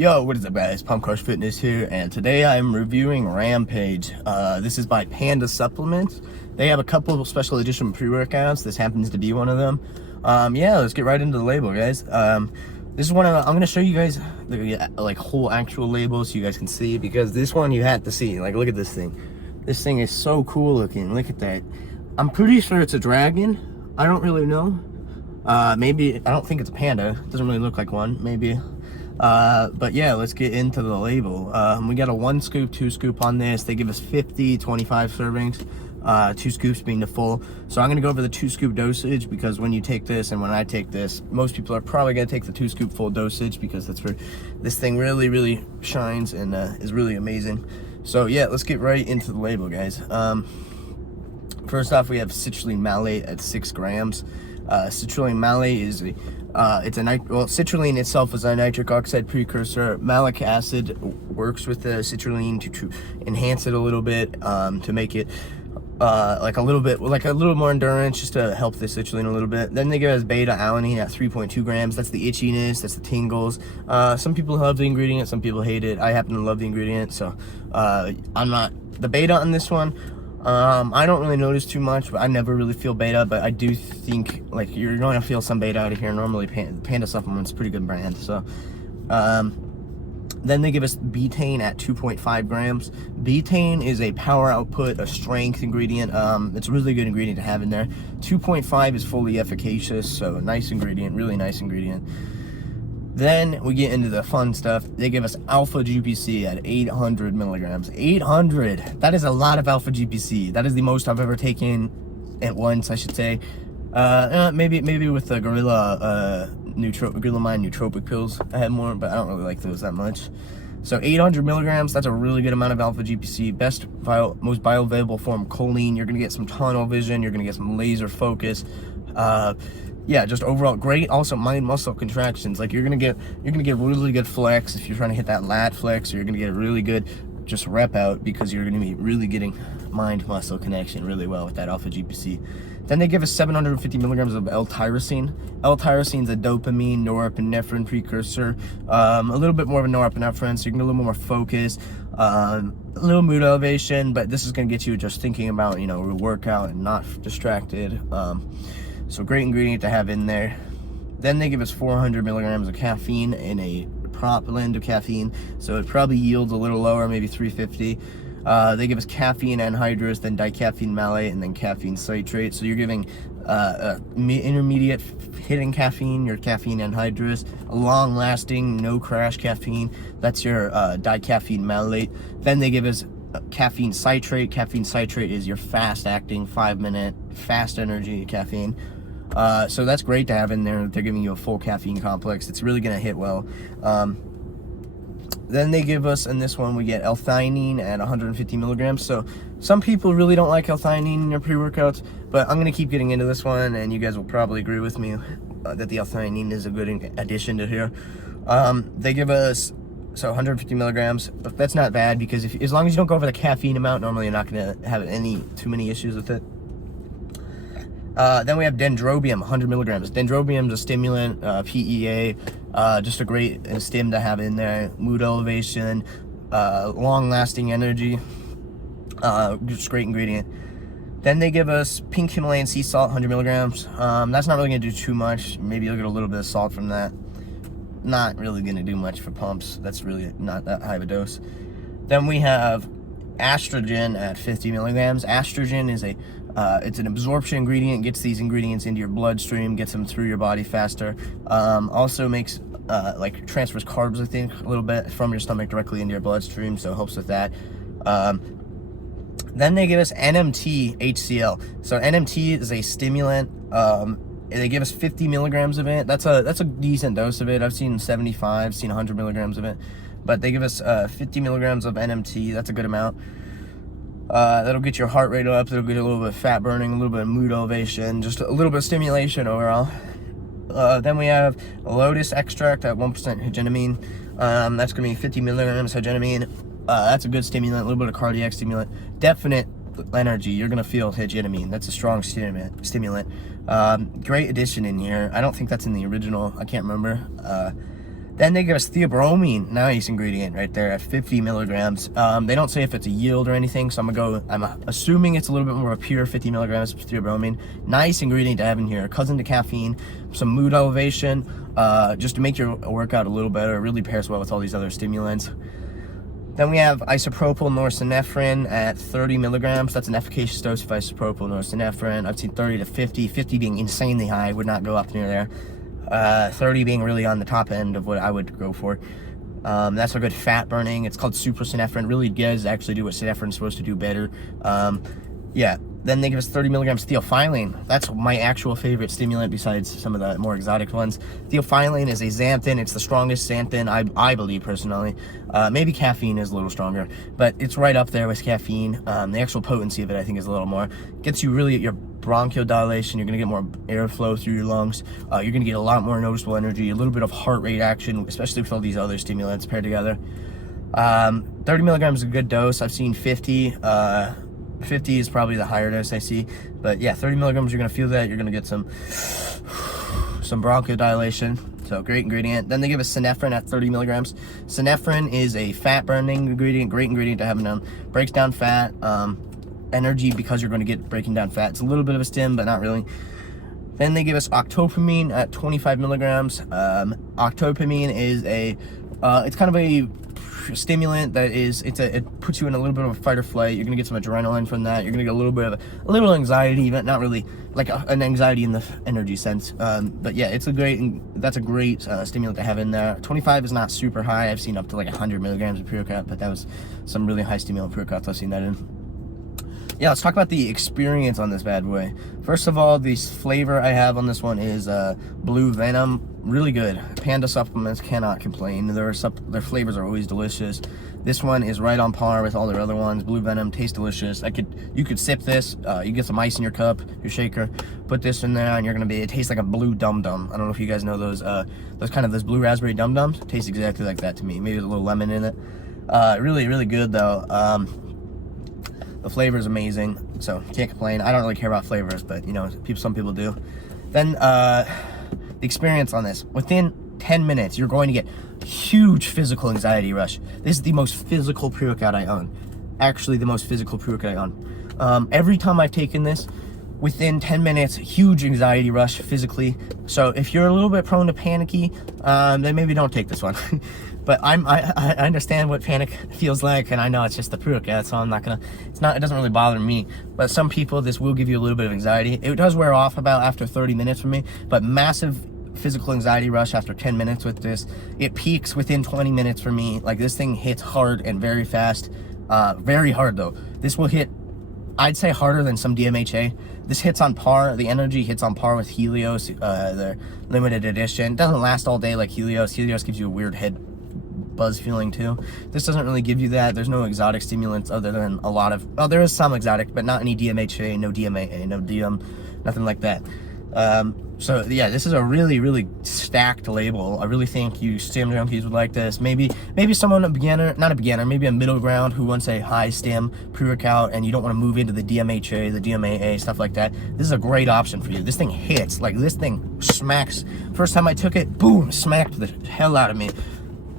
Yo, what is up guys, Pump Crush Fitness here, and today I'm reviewing Rampage. This is by Panda supplements. They have a couple of special edition pre-workouts. This happens to be one of them. Yeah, let's get right into the label, guys. This is one I'm going to show you guys the like whole actual label so you guys can see, because this one you have to see. Like, look at this thing. This thing is so cool looking. Look at that. I'm pretty sure it's a dragon. I don't really know. Maybe, I don't think it's a panda. It doesn't really look like one, maybe. But yeah, let's get into the label. We got a 1 scoop, 2 scoop on this. They give us 50, 25 servings, 2 scoops being the full. So I'm going to go over the 2 scoop dosage, because when you take this and when I take this, most people are probably going to take the 2 scoop full dosage, because that's where this thing really shines and is really amazing. So yeah, let's get right into the label, guys. First off, we have citrulline malate at 6 grams. Citrulline malate is citrulline itself is a nitric oxide precursor. Malic acid works with the citrulline to enhance it a little bit, to make it like a little more endurance, just to help the citrulline a little bit. Then they give us beta alanine at 3.2 grams. That's the itchiness, that's the tingles. Some people love the ingredient, some people hate it. I happen to love the ingredient, so I'm not the beta on this one. I don't really notice too much, but I never really feel beta, but I do think like you're going to feel some beta out of here. Normally Panda supplements, pretty good brand. So then they give us betaine at 2.5 grams. Betaine is a power output, a strength ingredient. It's a really good ingredient to have in there. 2.5 is fully efficacious, so nice ingredient, really nice ingredient. Then we get into the fun stuff. They give us alpha GPC at 800 milligrams. 800! That is a lot of alpha GPC. That is the most I've ever taken at once, I should say. Maybe with the Gorilla Mind nootropic pills, I had more, but I don't really like those that much. So 800 milligrams, that's a really good amount of alpha GPC. Most bioavailable form choline. You're gonna get some tunnel vision. You're gonna get some laser focus. Yeah, just overall great. Also mind muscle contractions. Like you're gonna get really good flex if you're trying to hit that lat flex, or you're gonna get a really good just rep out, because you're gonna be really getting mind muscle connection really well with that alpha GPC. Then they give us 750 milligrams of L-tyrosine. L-tyrosine is a dopamine, norepinephrine precursor. A little bit more of a norepinephrine, so you can get a little more focus, a little mood elevation, but this is gonna get you just thinking about, you know, a workout and not distracted. So great ingredient to have in there. Then they give us 400 milligrams of caffeine in a prop blend of caffeine, so it probably yields a little lower, maybe 350. They give us caffeine anhydrous, then dicaffeine malate, and then caffeine citrate. So you're giving intermediate hitting caffeine, your caffeine anhydrous, long-lasting, no crash caffeine. That's your dicaffeine malate. Then they give us caffeine citrate. Caffeine citrate is your fast-acting, 5-minute, fast energy caffeine. So that's great to have in there. They're giving you a full caffeine complex. It's really going to hit well. Then they give us, in this one, we get L-theanine at 150 milligrams. So some people really don't like L-theanine in their pre-workouts, but I'm going to keep getting into this one, and you guys will probably agree with me that the L-theanine is a good addition to here. They give us 150 milligrams, but that's not bad, because as long as you don't go over the caffeine amount, normally you're not going to have too many issues with it. Then we have dendrobium, 100 milligrams. Dendrobium is a stimulant, PEA, just a great stim to have in there. Mood elevation, long-lasting energy, just great ingredient. Then they give us pink Himalayan sea salt, 100 milligrams. That's not really going to do too much. Maybe you'll get a little bit of salt from that. Not really going to do much for pumps. That's really not that high of a dose. Then we have estrogen at 50 milligrams. Estrogen is it's an absorption ingredient. Gets these ingredients into your bloodstream, gets them through your body faster. Also makes like transfers carbs, I think, a little bit from your stomach directly into your bloodstream, so it helps with that. Then they give us NMT HCl. So NMT is a stimulant. They give us 50 milligrams of it. That's a decent dose of it. I've seen 75, seen 100 milligrams of it, but they give us 50 milligrams of NMT. That's a good amount. That'll get your heart rate up. That'll get a little bit of fat burning, a little bit of mood elevation, just a little bit of stimulation overall. Then we have lotus extract at 1% hegemine. That's gonna be 50 milligrams hegemine. That's a good stimulant, a little bit of cardiac stimulant. Definite energy. You're gonna feel hegemine. That's a strong stimulant. Great addition in here. I don't think that's in the original. I can't remember. Then they give us theobromine, nice ingredient right there at 50 milligrams. They don't say if it's a yield or anything, so I'm assuming it's a little bit more of a pure 50 milligrams of theobromine. Nice ingredient to have in here, cousin to caffeine, some mood elevation, just to make your workout a little better. It really pairs well with all these other stimulants. Then we have isopropyl norepinephrine at 30 milligrams. That's an efficacious dose of isopropyl norepinephrine. I've seen 30 to 50, 50 being insanely high, would not go up near there. 30 being really on the top end of what I would go for. That's a good fat burning. It's called suprasynephrine. Really does actually do what synephrine is supposed to do better. Yeah. Then they give us 30 milligrams theophylline. That's my actual favorite stimulant besides some of the more exotic ones. Theophylline is a xanthan. It's the strongest xanthan, I believe, personally. Maybe caffeine is a little stronger, but it's right up there with caffeine. The actual potency of it, I think, is a little more. Gets you really at your bronchodilation. You're going to get more airflow through your lungs. You're going to get a lot more noticeable energy, a little bit of heart rate action, especially with all these other stimulants paired together. 30 milligrams is a good dose. I've seen 50. 50 is probably the higher dose I see, but yeah, 30 milligrams, you're gonna feel that. You're gonna get some bronchodilation, so great ingredient. Then they give us synephrine at 30 milligrams. Synephrine is a fat burning ingredient, great ingredient to have in them. Breaks down fat, energy, because you're going to get breaking down fat. It's a little bit of a stim, but not really. Then they give us octopamine at 25 milligrams. Octopamine is it's kind of a stimulant that it puts you in a little bit of a fight or flight. You're gonna get some adrenaline from that. You're gonna get a little bit of a little anxiety, but not really like an anxiety in the energy sense. But yeah, that's a great stimulant to have in there. 25 is not super high. I've seen up to like 100 milligrams of pre-workout, but that was some really high stimulant pre-workouts I've seen that in. Yeah, let's talk about the experience on this bad boy. First of all, the flavor I have on this one is Blue Venom. Really good. Panda supplements, cannot complain. Their flavors are always delicious. This one is right on par with all their other ones. Blue Venom tastes delicious. You could sip this. You get some ice in your cup, your shaker. Put this in there, and it tastes like a blue Dum Dum. I don't know if you guys know those blue raspberry Dum Dums. It tastes exactly like that to me. Maybe with a little lemon in it. Really, really good though. The flavor is amazing, so can't complain. I don't really care about flavors, but you know, some people do. Then the experience on this, within 10 minutes, you're going to get huge physical anxiety rush. This is the most physical pre-workout I own. Actually, the most physical pre-workout I own. Every time I've taken this, within 10 minutes, huge anxiety rush physically. So if you're a little bit prone to panicky, then maybe don't take this one. But I understand what panic feels like, and I know it's just the pre-workout, so it doesn't really bother me. But some people, this will give you a little bit of anxiety. It does wear off about after 30 minutes for me, but massive physical anxiety rush after 10 minutes with this. It peaks within 20 minutes for me. Like, this thing hits hard and very fast. Very hard though. This will hit, I'd say, harder than some DMHA. This hits on par. The energy hits on par with Helios, the limited edition. It doesn't last all day like Helios. Helios gives you a weird head buzz feeling too. This doesn't really give you that. There's no exotic stimulants other than a lot of, well, there is some exotic, but not any DMHA, no DMAA, no DM, nothing like that. So yeah, this is a really, really stacked label. I really think you stim junkies would like this. Maybe someone, maybe a middle ground who wants a high stim pre-workout and you don't want to move into the DMHA, the DMAA, stuff like that. This is a great option for you. This thing hits, like this thing smacks. First time I took it, boom, smacked the hell out of me.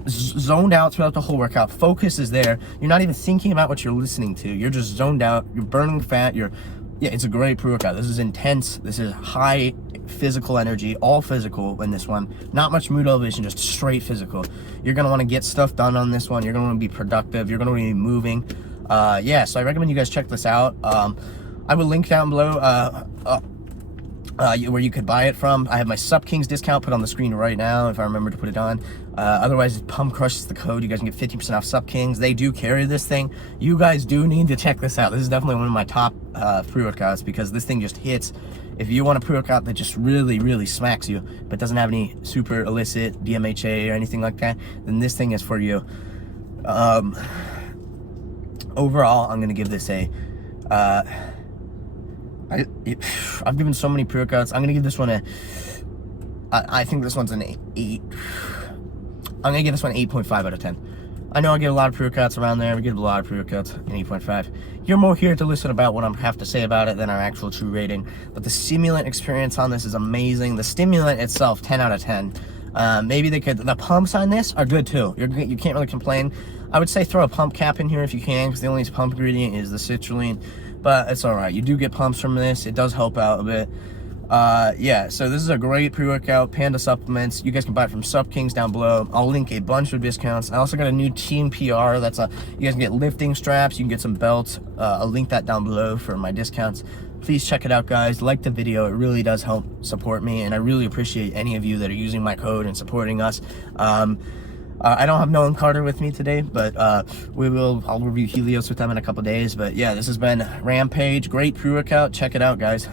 Zoned out throughout the whole workout. Focus is there. You're not even thinking about what you're listening to. You're just zoned out. You're burning fat. Yeah, it's a great pre-workout. This is intense. This is high physical energy, all physical in this one. Not much mood elevation, just straight physical. You're going to want to get stuff done on this one. You're going to want to be productive. You're going to want to be moving. Yeah, so I recommend you guys check this out. I will link down below where you could buy it from. I have my Supp Kingz discount put on the screen right now if I remember to put it on. Otherwise, Pump Crush is the code. You guys can get 50% off Supp Kingz. They do carry this thing. You guys do need to check this out. This is definitely one of my top pre-workouts because this thing just hits. If you want a pre-workout that just really, really smacks you, but doesn't have any super illicit DMHA or anything like that, then this thing is for you. Overall, I'm going to give this a... I've given so many pre-workouts. I'm gonna give this one I think this one's an 8. I'm gonna give this one 8.5 out of 10. I know I get a lot of pre-workouts around there. We get a lot of pre-workouts, an 8.5. You're more here to listen about what I have to say about it than our actual true rating. But the stimulant experience on this is amazing. The stimulant itself, 10 out of 10. Maybe they could, the pumps on this are good too. You can't really complain. I would say throw a pump cap in here if you can, because the only pump ingredient is the citrulline, but it's all right. You do get pumps from this. It does help out a bit. Yeah, so this is a great pre-workout, Panda supplements. You guys can buy it from Supp Kingz down below. I'll link a bunch of discounts. I also got a new TeamPR. That's you guys can get lifting straps, you can get some belts. I'll link that down below for my discounts. Please check it out, guys. Like the video. It really does help support me, and I really appreciate any of you that are using my code and supporting us. I don't have Nolan Carter with me today, but I'll review Helios with them in a couple days. But yeah, this has been Rampage. Great pre-workout. Check it out, guys.